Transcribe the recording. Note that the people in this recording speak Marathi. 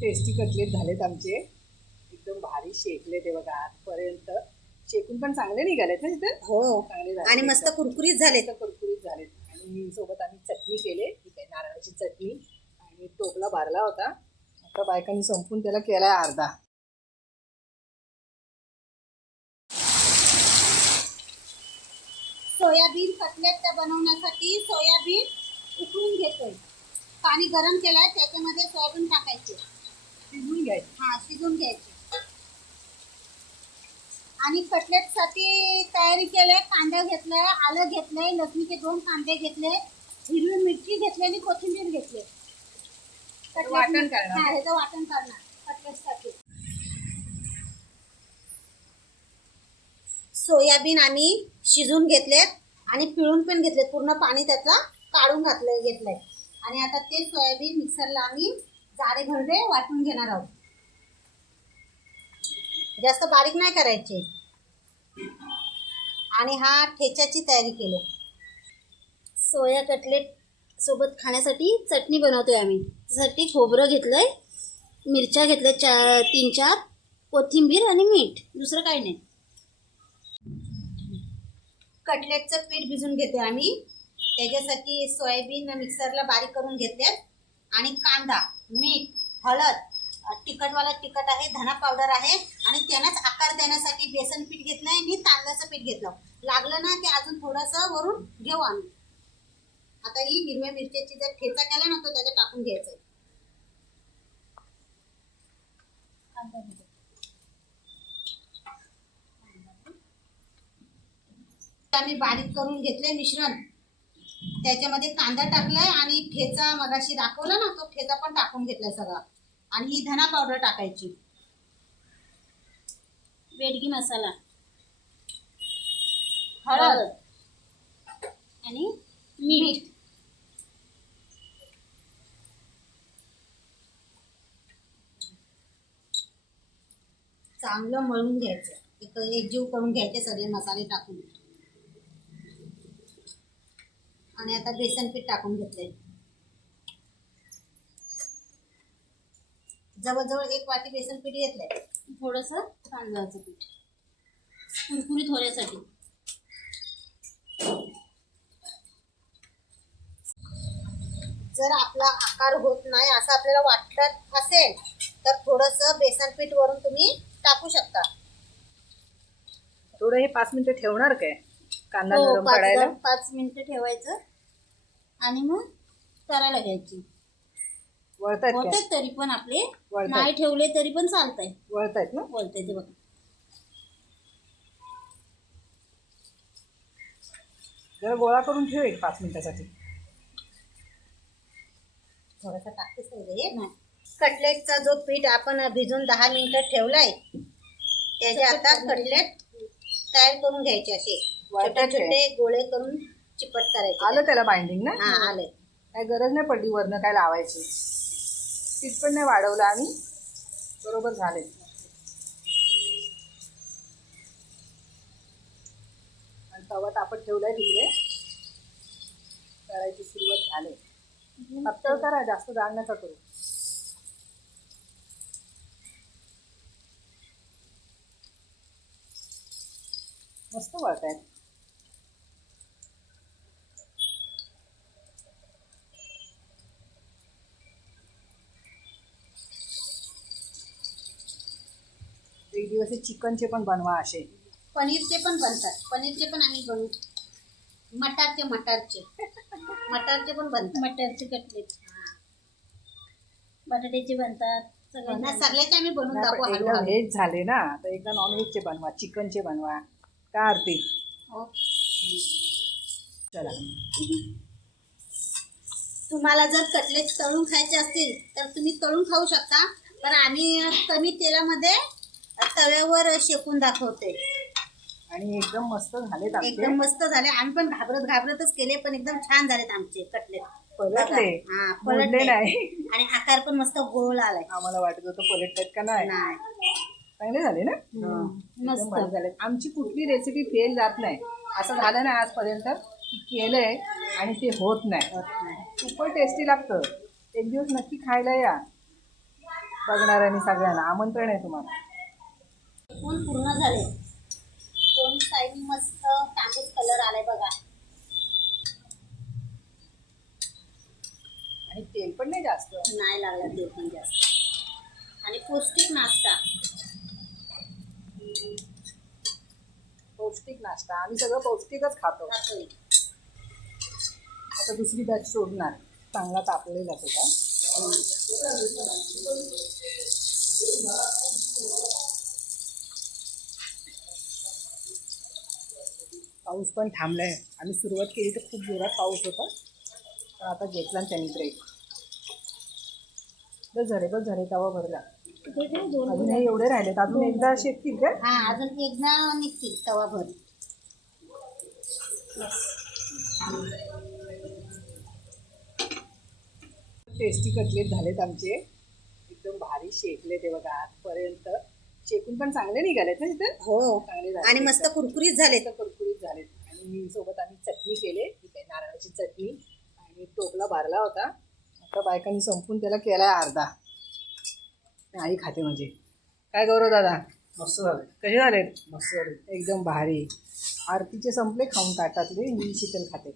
टेस्टी कटलेट झालेत आमचे, एकदम भारी शेकले ते बघा आजपर्यंत. शेकून पण चांगले निघालेत ना इथे. हो चांगले झाले आणि मस्त कुरकुरीत झाले. कुरकुरीत झालेत. आणि सोबत आम्ही चटणी केले, ठीक आहे, नारळाची चटणी. आणि टोपला भरला होता, आता बायकांनी संपून त्याला केलाय अर्धा. सोयाबीन कटलेट बनवण्यासाठी सोयाबीन उकळून घेतोय, पाणी गरम केलंय, त्याच्यामध्ये सोयाबीन टाकायचे, शिजवून घ्यायचे. शिजून घ्यायचे. आणि कटलेटसाठी तयारी केली. कांदा घेतलाय, आलं घेतलंय, लसणीचे 2 कांदे घेतले, हिरवी मिरची घेतली आणि कोथिंबीर घेतली. वाटण करणार. ह्याचं वाटण करणार कटलेटसाठी. सोयाबीन आम्ही शिजून घेतलेत आणि पिळून पण घेतलेत, पूर्ण पाणी त्यातलं काढून घेतलंय. आणि आता ते सोयाबीन मिक्सरला आम्ही जाडे भरडे वाटून घेणार आहोत. जास्त बारीक नाही करायचे. आणि हा ठेच्याची तयारी केली. सोया कटलेट सोबत खाण्यासाठी चटणी बनवतोय आम्ही. त्यासाठी खोबरं घेतलंय, मिरच्या घेतल्या 3-4, कोथिंबीर आणि मीठ, दुसरं काही नाही. कटलेटचं पीठ भिजून घेते आम्ही. त्याच्यासाठी सोयाबीन मिक्सरला बारीक करून घेतलेत आणि कांदा, मीठ, हळद, तिखटवाला तिखट आहे, धना पावडर आहे आणि त्यानंच आकार देण्यासाठी बेसन पीठ घेतलं आणि तांदळाचं पीठ घेतलं. लागलं ना की अजून थोडंसं वरून घेऊ आम्ही. आता ही हिरव्या मिरच्याची जर ठेचा केला ना तो त्याच्यात टाकून घ्यायचा. आम्ही बारीक करून घेतलंय मिश्रण, त्याच्यामध्ये कांदा टाकलाय आणि ठेचा मगाशी दाखवला ना तो ठेचा पण टाकून घेतलाय सगळा. आणि ही धना पावडर टाकायची, बेडगी मसाला, हळद आणि मीठ. चांगलं मळून घ्यायचं, एकजीव करून घ्यायचे सगळे मसाले टाकून. आणि आता बेसन पीठ टाकून घेतलंय, जवळजवळ 1 वाटी बेसन पीठ घेतलंय. थोडंसं तांदळाचं पीठ कुरकुरीत होण्यासाठी. जर आपला आकार होत नाही असं आपल्याला वाटत असेल तर थोडंसं बेसन पीठ वरून तुम्ही टाकू शकता. थोडं हे 5 मिनिटं ठेवणार काय कांदा नरम पडायला? 5 मिनिटं ठेवायचं आणि मग करायला घ्यायची. वळतायत तरी पण आपले नाही ठेवले तरी पण चालतंय. वळतायत ना? वळताय ते बघा. जरा गोळा करून ठेव एक 5 मिनिटासाठी. थोडासा टाकतेच नाही. कटलेटचा जो पीठ आपण भिजून 10 मिनिटं ठेवलाय त्याचे आता कटलेट तयार करून घ्यायचे. असे छोटे छोटे गोळे करून चिपट करायचे. आलं त्याला बाइंडिंग ना? हा आलंय. काय गरज नाही पडली वरनं काय लावायची. पीठ पण नाही वाढवलं आम्ही, बरोबर झाले. आणि तवा तापत ठेवलाय तिकडे, करायची सुरुवात झाली. पातळ करा, जास्त जाड नका करू. मस्त वळतायत. एक दिवस चिकनचे पण बनवा असे. पनीरचे पण बनतात. पनीरचे पण आम्ही बनवू. मटारचे पण बनतात. मटारचे कटलेट, बटाट्याचे बनतात. सगळ्याचे आम्ही बनवून दाखवू. एकदा व्हेज झाले ना तर एकदा नॉनव्हेजचे बनवा, चिकनचे बनवा. काय आरती? चला, तुम्हाला जर कटलेट तळून खायचे असतील तर तुम्ही तळून खाऊ शकता, पण आम्ही कमी तेलामध्ये तव्यावर शेकून दाखवते. आणि एकदम मस्त झालेत आमचे. एकदम मस्त झाले. आम्ही पण घाबरतच केले, पण एकदम छान झालेत आमचे कटलेट. पलटले नाही आणि आकार पण मस्त गोल आलाय. आम्हाला वाटत होतं पलटतात का नाही. चांगले झाले ना? मस्त झाले. आमची कुठली रेसिपी फेल जात नाही. असं झालं नाही आजपर्यंत की केलंय आणि ते होत नाही. सुपर टेस्टी लागतं. एक दिवस नक्की खायला या. बघणाऱ्यांनी सगळ्यांना आमंत्रण आहे तुम्हाला. ऊन पूर्ण झाले. दोन्ही साईड मस्त तांबूस कलर आलाय बघा. आणि तेल पण नाही जास्त. नाही लागला तेल पण जास्त. आणि पौष्टिक नाश्ता. पौष्टिक नाश्ता. आम्ही सगळं पौष्टिकच खातो. खातोय. आता दुसरी बॅच सोडणार. चांगला तापलेला होता. पाऊस पण थांबलाय. आम्ही सुरुवात केली तर खूप जोरात पाऊस होता, पण आता घेतला त्यांनी ब्रेक. बस झाले तवा भरला. अजून हे एवढे राहिलेत. अजून एकदा शेकतील काय? हा अजून एकदा निघतील तवा भर. टेस्टी कटलेट झालेत आमचे. एकदम भारी शेकले ते बघा आजपर्यंत. शेकून पण चांगले निघालेत ना इथे. हो चांगले झाले. आणि मस्त कुरकुरीत झाले. कुरकुरीत झालेत. आणि सोबत आम्ही चटणी केले. ठीक आहे, नारळाची चटणी आणि टोपला भरला होता. आता बायकांनी संपून त्याला केलाय अर्धा. आई खाते म्हणजे. काय गौरव दादा? मस्त झाले. कसे झालेत? मस्त झाले. एकदम भारी. आरतीचे संपले खाऊन ताटातले. मी शीतल खाते.